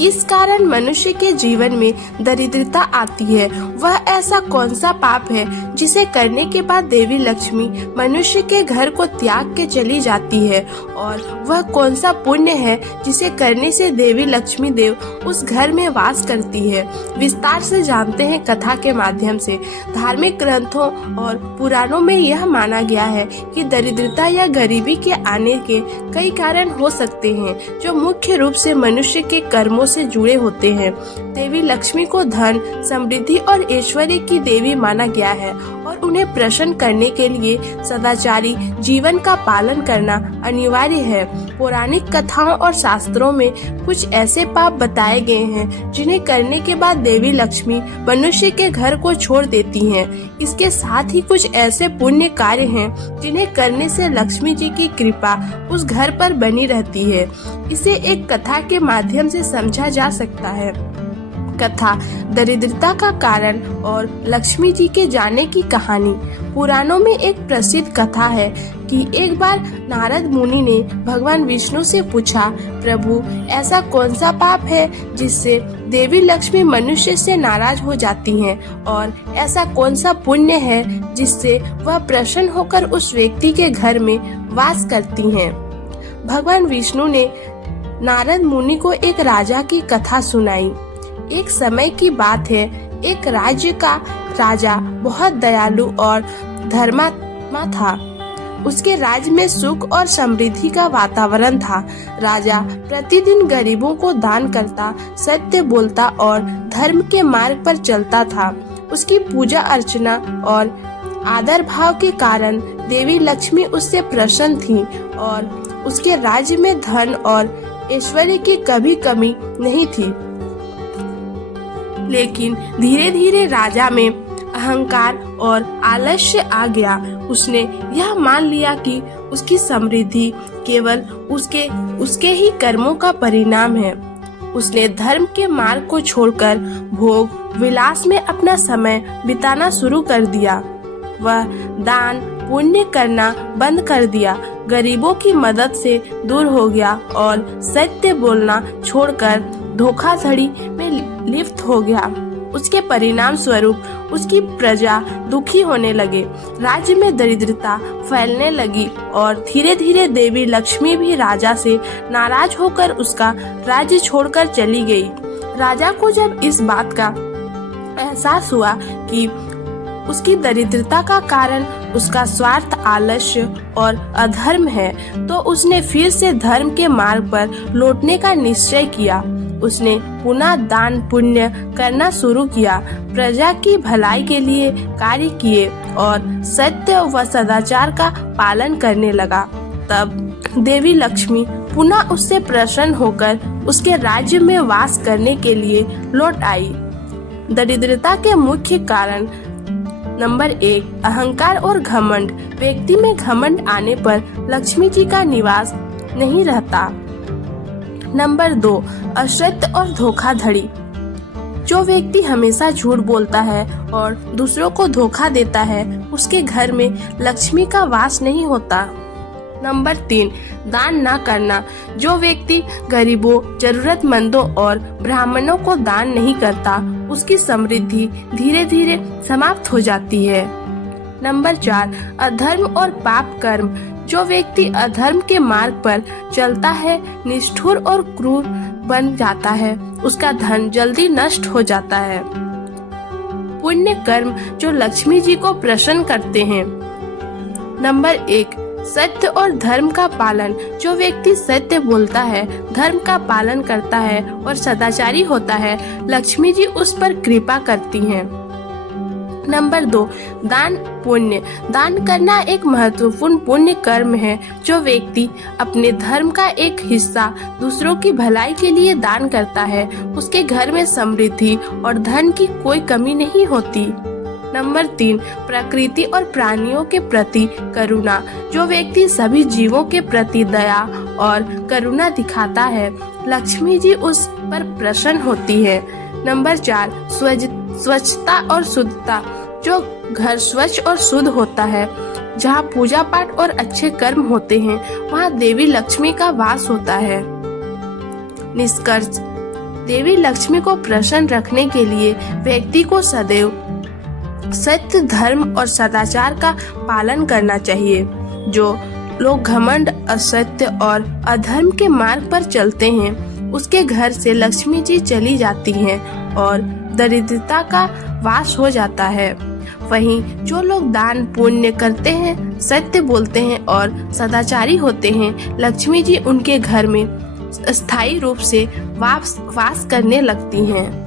किस कारण मनुष्य के जीवन में दरिद्रता आती है? वह ऐसा कौन सा पाप है जिसे करने के बाद देवी लक्ष्मी मनुष्य के घर को त्याग के चली जाती है? और वह कौन सा पुण्य है जिसे करने से देवी लक्ष्मी देव उस घर में वास करती है? विस्तार से जानते हैं कथा के माध्यम से। धार्मिक ग्रंथों और पुराणों में यह माना गया है कि दरिद्रता या गरीबी के आने के कई कारण हो सकते हैं जो मुख्य रूप से मनुष्य के कर्मों से जुड़े होते हैं। देवी लक्ष्मी को धन, समृद्धि और ऐश्वर्य की देवी माना गया है और उन्हें प्रसन्न करने के लिए सदाचारी जीवन का पालन करना अनिवार्य है। पौराणिक कथाओं और शास्त्रों में कुछ ऐसे पाप बताए गए हैं जिन्हें करने के बाद देवी लक्ष्मी मनुष्य के घर को छोड़ देती हैं। इसके साथ ही कुछ ऐसे पुण्य कार्य हैं जिन्हें करने से लक्ष्मी जी की कृपा उस घर पर बनी रहती है। इसे एक कथा के माध्यम से समझा जा सकता है। कथा दरिद्रता का कारण और लक्ष्मी जी के जाने की कहानी। पुराणों में एक प्रसिद्ध कथा है कि एक बार नारद मुनि ने भगवान विष्णु से पूछा, प्रभु ऐसा कौन सा पाप है जिससे देवी लक्ष्मी मनुष्य से नाराज हो जाती हैं? और ऐसा कौन सा पुण्य है जिससे वह प्रसन्न होकर उस व्यक्ति के घर में वास करती हैं? भगवान विष्णु ने नारद मुनि को एक राजा की कथा सुनाई। एक समय की बात है, एक राज्य का राजा बहुत दयालु और धर्मात्मा था। उसके राज्य में सुख और समृद्धि का वातावरण था। राजा प्रतिदिन गरीबों को दान करता, सत्य बोलता और धर्म के मार्ग पर चलता था। उसकी पूजा अर्चना और आदर भाव के कारण देवी लक्ष्मी उससे प्रसन्न थी और उसके राज्य में धन और ऐश्वर्य की कभी कमी नहीं थी। लेकिन धीरे धीरे राजा में अहंकार और आलस्य आ गया। उसने यह मान लिया कि उसकी समृद्धि केवल उसके ही कर्मों का परिणाम है। उसने धर्म के मार्ग को छोड़कर भोग विलास में अपना समय बिताना शुरू कर दिया। वह दान पुण्य करना बंद कर दिया, गरीबों की मदद से दूर हो गया और सत्य बोलना छोड़कर धोखाधड़ी में लिप्त हो गया। उसके परिणाम स्वरूप उसकी प्रजा दुखी होने लगे। राज्य में दरिद्रता फैलने लगी और धीरे धीरे देवी लक्ष्मी भी राजा से नाराज होकर उसका राज्य छोड़कर चली गई। राजा को जब इस बात का एहसास हुआ कि उसकी दरिद्रता का कारण उसका स्वार्थ, आलस्य और अधर्म है, तो उसने फिर से धर्म के मार्ग पर लौटने का निश्चय किया। उसने पुनः दान पुण्य करना शुरू किया, प्रजा की भलाई के लिए कार्य किए और सत्य व सदाचार का पालन करने लगा। तब देवी लक्ष्मी पुनः उससे प्रसन्न होकर उसके राज्य में वास करने के लिए लौट आई। दरिद्रता के मुख्य कारण नंबर 1, अहंकार और घमंड। व्यक्ति में घमंड आने पर लक्ष्मी जी का निवास नहीं रहता। नंबर 2, असत्य और धोखाधड़ी। जो व्यक्ति हमेशा झूठ बोलता है और दूसरों को धोखा देता है, उसके घर में लक्ष्मी का वास नहीं होता। नंबर 3, दान न करना। जो व्यक्ति गरीबों, जरूरतमंदों और ब्राह्मणों को दान नहीं करता, उसकी समृद्धि धीरे धीरे समाप्त हो जाती है। नंबर 4, अधर्म और पाप कर्म। जो व्यक्ति अधर्म के मार्ग पर चलता है, निष्ठुर और क्रूर बन जाता है, उसका धन जल्दी नष्ट हो जाता है। पुण्य कर्म जो लक्ष्मी जी को प्रसन्न करते हैं। नंबर 1, सत्य और धर्म का पालन। जो व्यक्ति सत्य बोलता है, धर्म का पालन करता है और सदाचारी होता है, लक्ष्मी जी उस पर कृपा करती हैं। नंबर 2, दान पुण्य। दान करना एक महत्वपूर्ण पुण्य कर्म है। जो व्यक्ति अपने धर्म का एक हिस्सा दूसरों की भलाई के लिए दान करता है, उसके घर में समृद्धि और धन की कोई कमी नहीं होती। नंबर 3, प्रकृति और प्राणियों के प्रति करुणा। जो व्यक्ति सभी जीवों के प्रति दया और करुणा दिखाता है, लक्ष्मी जी उस पर प्रसन्न होती है। नंबर 4, स्वच्छता और शुद्धता। जो घर स्वच्छ और शुद्ध होता है, जहाँ पूजा पाठ और अच्छे कर्म होते हैं, वहाँ देवी लक्ष्मी का वास होता है। निष्कर्ष, देवी लक्ष्मी को प्रसन्न रखने के लिए व्यक्ति को सदैव सत्य, धर्म और सदाचार का पालन करना चाहिए। जो लोग घमंड, असत्य और अधर्म के मार्ग पर चलते हैं, उसके घर से लक्ष्मी जी चली जाती हैं और दरिद्रता का वास हो जाता है। वहीं जो लोग दान पुण्य करते हैं, सत्य बोलते हैं और सदाचारी होते हैं, लक्ष्मी जी उनके घर में स्थायी रूप से वास करने लगती हैं।